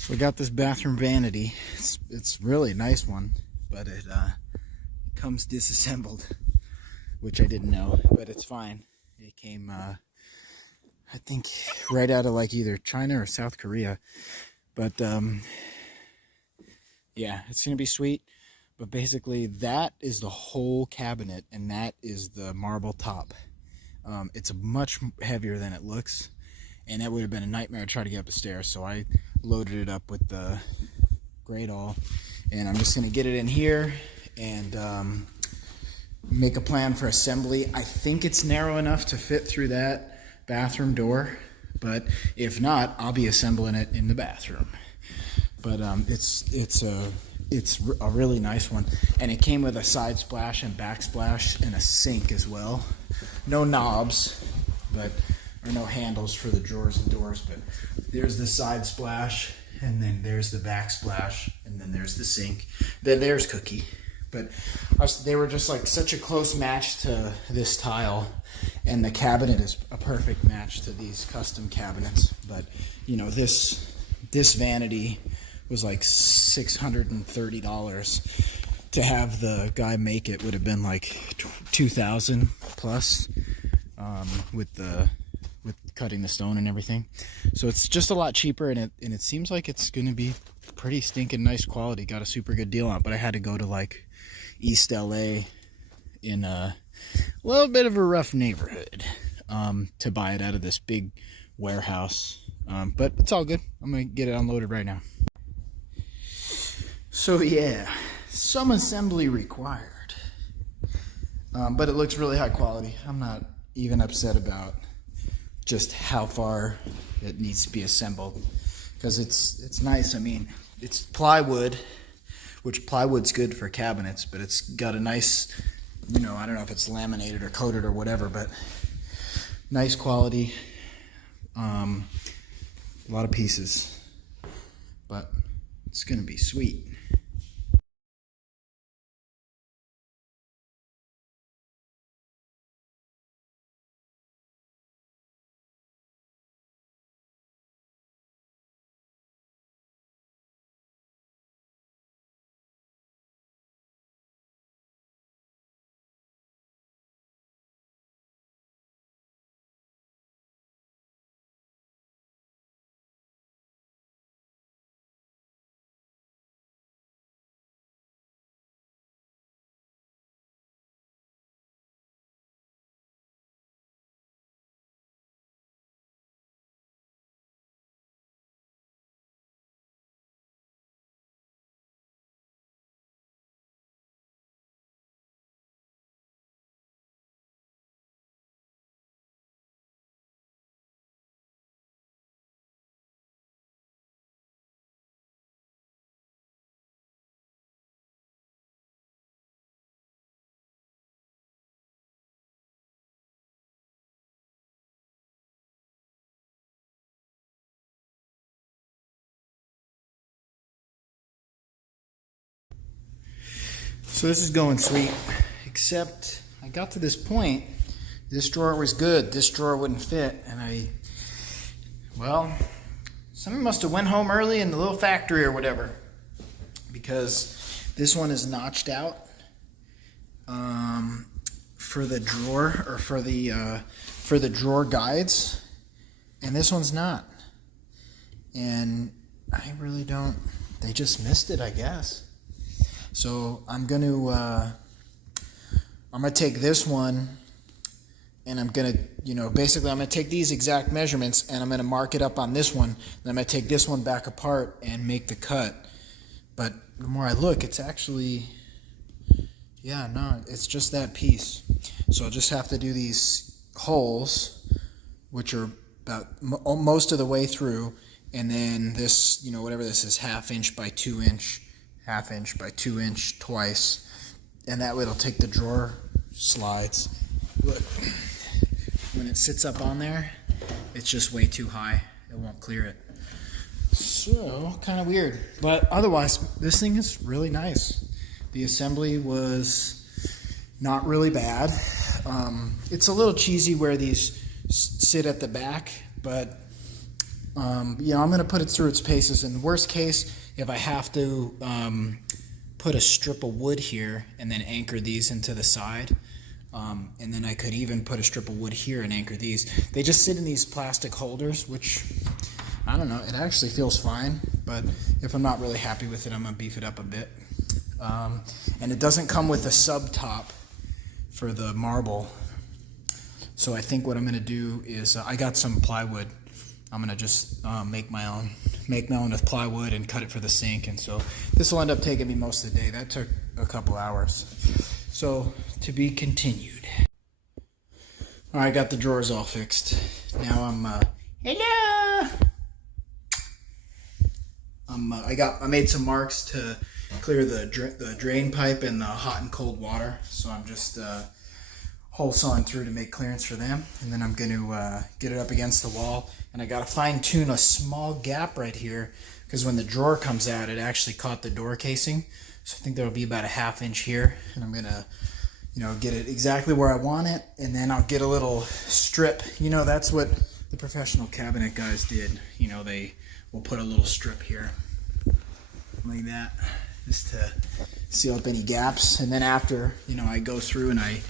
So I got this bathroom vanity. It's really a nice one, but it comes disassembled, which I didn't know, but it's fine. It came, I think, right out of like either China or South Korea. But yeah, it's gonna be sweet. But basically, that is the whole cabinet, and that is the marble top. It's much heavier than it looks, and that would have been a nightmare to try to get up the stairs. So I loaded it up with the great all, and I'm just gonna get it in here and make a plan for assembly. I think it's narrow enough to fit through that bathroom door, but if not, I'll be assembling it in the bathroom. But it's a really nice one, and it came with a side splash and backsplash and a sink as well. No knobs, but or no handles for the drawers and doors, but there's the side splash, and then there's the backsplash, and then there's the sink. Then there's Cookie. But they were just like such a close match to this tile, and the cabinet is a perfect match to these custom cabinets. But you know, this vanity was like $630. To have the guy make it would have been like $2,000 plus, with cutting the stone and everything. So it's just a lot cheaper, and it seems like it's gonna be pretty stinking nice quality. Got a super good deal on it, but I had to go to like East LA in a little bit of a rough neighborhood to buy it out of this big warehouse. But it's all good. I'm gonna get it unloaded right now. So yeah, some assembly required, but it looks really high quality. I'm not even upset about just how far it needs to be assembled, because it's nice. I mean, it's plywood, which plywood's good for cabinets, but it's got a nice, you know, I don't know if it's laminated or coated or whatever, but nice quality. A lot of pieces, but it's gonna be sweet. So this is going sweet, except I got to this point. This drawer was good. This drawer wouldn't fit, and well, someone must have went home early in the little factory or whatever, because this one is notched out for the drawer, or for the drawer guides, and this one's not. And I really don't. They just missed it, I guess. So I'm gonna take this one, and I'm gonna, basically I'm gonna take these exact measurements, and I'm gonna mark it up on this one. Then I'm gonna take this one back apart and make the cut. But the more I look, it's actually, yeah, no, it's just that piece. So I'll just have to do these holes, which are about most of the way through, and then this, whatever this is, 1/2 inch by 2 inch. 1/2 inch by 2 inch twice, and that way it'll take the drawer slides. Look, when it sits up on there, it's just way too high. It won't clear it. So kind of weird, but otherwise this thing is really nice. The assembly was not really bad. It's a little cheesy where these sit at the back, but You know, I'm going to put it through its paces. In the worst case, if I have to put a strip of wood here and then anchor these into the side, and then I could even put a strip of wood here and anchor these. They just sit in these plastic holders, which, I don't know, it actually feels fine, but if I'm not really happy with it, I'm going to beef it up a bit. And it doesn't come with a sub top for the marble. So I think what I'm going to do is, I got some plywood. I'm going to just make my own with plywood and cut it for the sink. And so this will end up taking me most of the day. That took a couple hours. So to be continued. All right, I got the drawers all fixed. Now I'm, hello! I made some marks to clear the drain pipe and the hot and cold water. So I'm just hole sawing through to make clearance for them, and then I'm going to get it up against the wall. And I got to fine tune a small gap right here because when the drawer comes out, it actually caught the door casing. So I think there'll be about a 1/2 inch here, and I'm going to, you know, get it exactly where I want it, and then I'll get a little strip. You know, that's what the professional cabinet guys did. You know, they will put a little strip here like that just to seal up any gaps. And then after, you know, I go through and I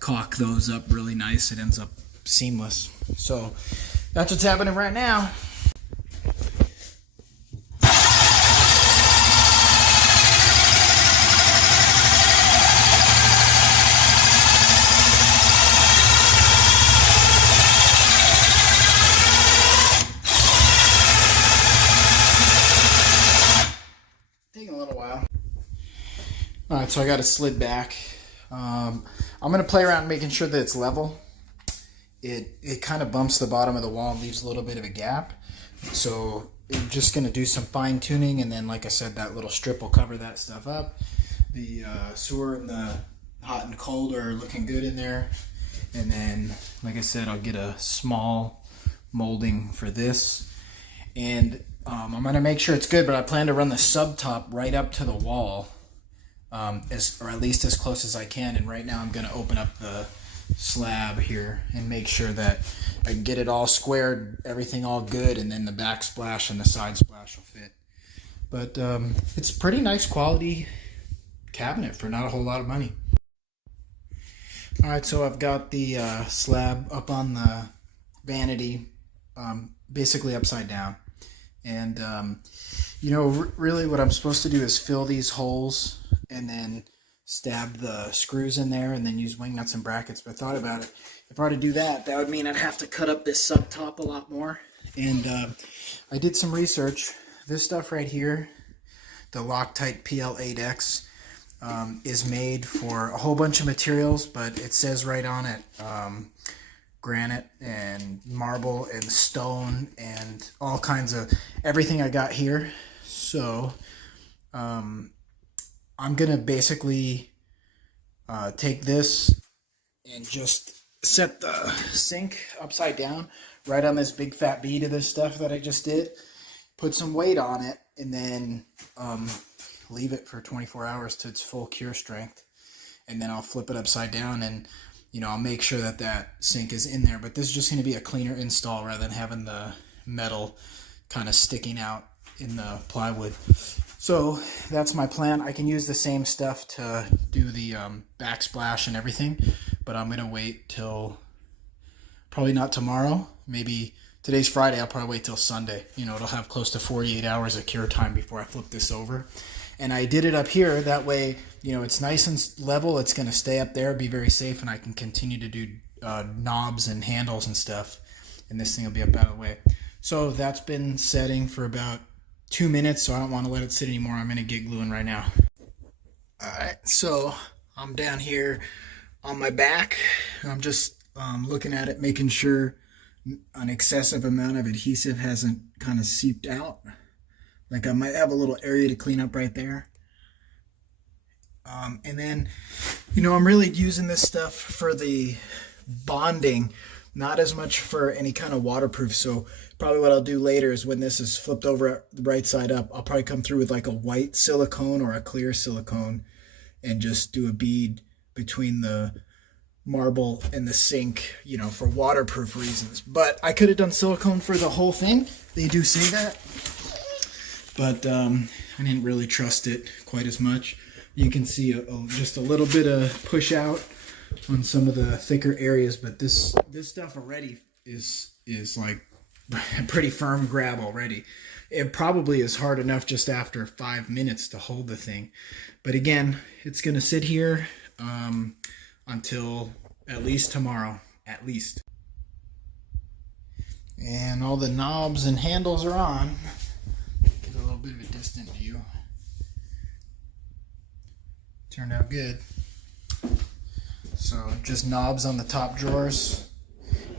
caulk those up really nice. It ends up seamless. So that's what's happening right now. Taking a little while. All right, so I got it slid back. I'm going to play around making sure that it's level. It kind of bumps the bottom of the wall and leaves a little bit of a gap. So I'm just going to do some fine tuning, and then, like I said, that little strip will cover that stuff up. The sewer and the hot and cold are looking good in there. And then, like I said, I'll get a small molding for this. And I'm going to make sure it's good, but I plan to run the sub top right up to the wall. Or at least as close as I can. And right now I'm going to open up the slab here and make sure that I can get it all squared, everything all good, and then the backsplash and the side splash will fit. But it's a pretty nice quality cabinet for not a whole lot of money. Alright, so I've got the slab up on the vanity, basically upside down. And you know, really what I'm supposed to do is fill these holes and then stab the screws in there and then use wing nuts and brackets. But I thought about it. If I were to do that, that would mean I'd have to cut up this sub top a lot more. And I did some research. This stuff right here, the Loctite PL8X, is made for a whole bunch of materials, but it says right on it, granite and marble and stone and all kinds of everything I got here. So I'm gonna basically take this and just set the sink upside down right on this big fat bead of this stuff that I just did, put some weight on it, and then leave it for 24 hours to its full cure strength. And then I'll flip it upside down, and you know, I'll make sure that that sink is in there. But this is just going to be a cleaner install rather than having the metal kind of sticking out in the plywood. So that's my plan. I can use the same stuff to do the backsplash and everything, but I'm going to wait till probably not tomorrow. Maybe today's Friday. I'll probably wait till Sunday. You know, it'll have close to 48 hours of cure time before I flip this over. And I did it up here. That way, you know, it's nice and level. It's going to stay up there, be very safe, and I can continue to do knobs and handles and stuff. And this thing will be up out of the way. So that's been setting for about 2 minutes, so I don't want to let it sit anymore. I'm going to get gluing right now. Alright, so I'm down here on my back. I'm just looking at it, making sure an excessive amount of adhesive hasn't kind of seeped out. Like I might have a little area to clean up right there. And then, you know, I'm really using this stuff for the bonding, not as much for any kind of waterproof. So probably what I'll do later is when this is flipped over the right side up, I'll probably come through with like a white silicone or a clear silicone and just do a bead between the marble in the sink, you know, for waterproof reasons. But I could have done silicone for the whole thing. They do say that. But I didn't really trust it quite as much. You can see just a little bit of push out on some of the thicker areas, but this stuff already is like a pretty firm grab already. It probably is hard enough just after 5 minutes to hold the thing. But again, it's going to sit here until at least tomorrow, at least. And all the knobs and handles are on. Give it a little bit of a distant view. Turned out good. So just knobs on the top drawers,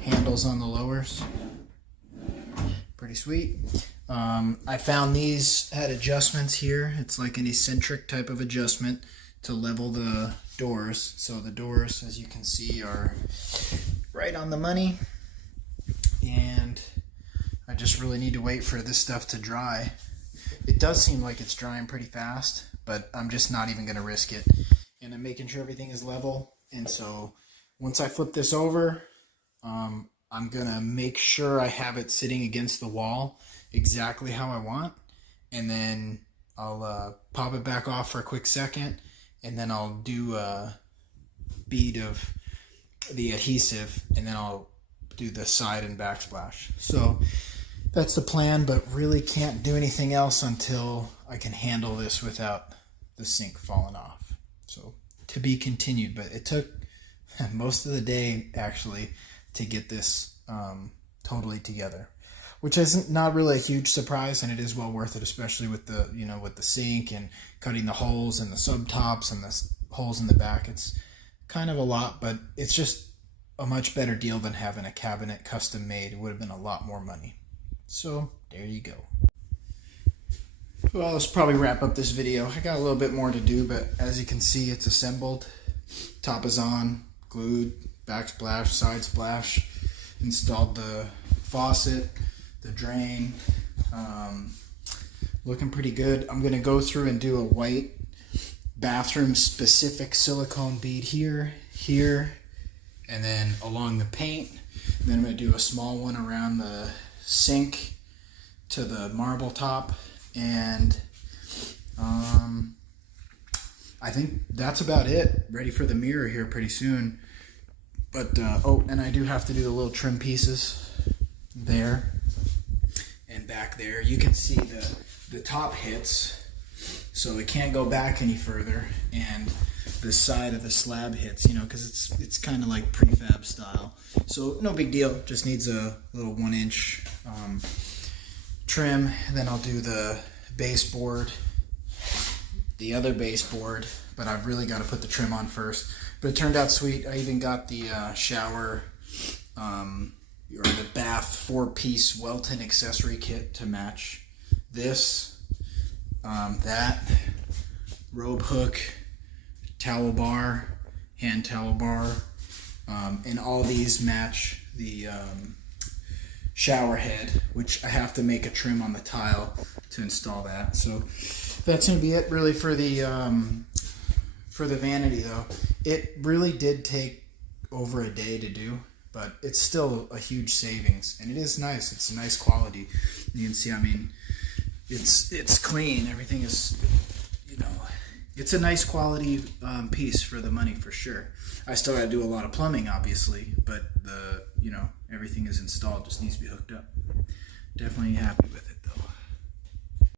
handles on the lowers. Pretty sweet. I found these had adjustments here. It's like an eccentric type of adjustment to level the doors. So the doors, as you can see, are right on the money. And I just really need to wait for this stuff to dry. It does seem like it's drying pretty fast, but I'm just not even going to risk it. And I'm making sure everything is level. And so once I flip this over, I'm going to make sure I have it sitting against the wall exactly how I want. And then I'll pop it back off for a quick second. And then I'll do a bead of the adhesive. And then I'll do the side and backsplash. So that's the plan, but really can't do anything else until I can handle this without the sink falling off. So to be continued, but it took most of the day actually to get this totally together, which is not really a huge surprise, and it is well worth it, especially with the, you know, with the sink and cutting the holes and the subtops and the holes in the back. It's kind of a lot, but it's just a much better deal than having a cabinet custom made. It would have been a lot more money. So there you go. Well, let's probably wrap up this video. I got a little bit more to do, but as you can see, it's assembled. Top is on, glued, backsplash, side splash, installed the faucet, the drain, looking pretty good. I'm going to go through and do a white bathroom specific silicone bead here, and then along the paint. And then I'm going to do a small one around the sink to the marble top. And I think that's about it. Ready for the mirror here pretty soon. But oh, and I do have to do the little trim pieces there and back there. You can see the top hits, so it can't go back any further, and the side of the slab hits, you know, because it's kind of like prefab style. So no big deal. Just needs a little 1-inch trim. Then I'll do the baseboard, the other baseboard, but I've really got to put the trim on first. But it turned out sweet. I even got the shower or the bath 4-piece Welton accessory kit to match this, that, robe hook, towel bar, hand towel bar, and all these match the shower head, which I have to make a trim on the tile to install that. So that's going to be it really for the vanity though. It really did take over a day to do, but it's still a huge savings, and it is nice. It's a nice quality. You can see, I mean, it's clean. Everything is, you know, it's a nice quality piece for the money for sure. I still got to do a lot of plumbing, obviously, but everything is installed. Just needs to be hooked up. Definitely happy with it.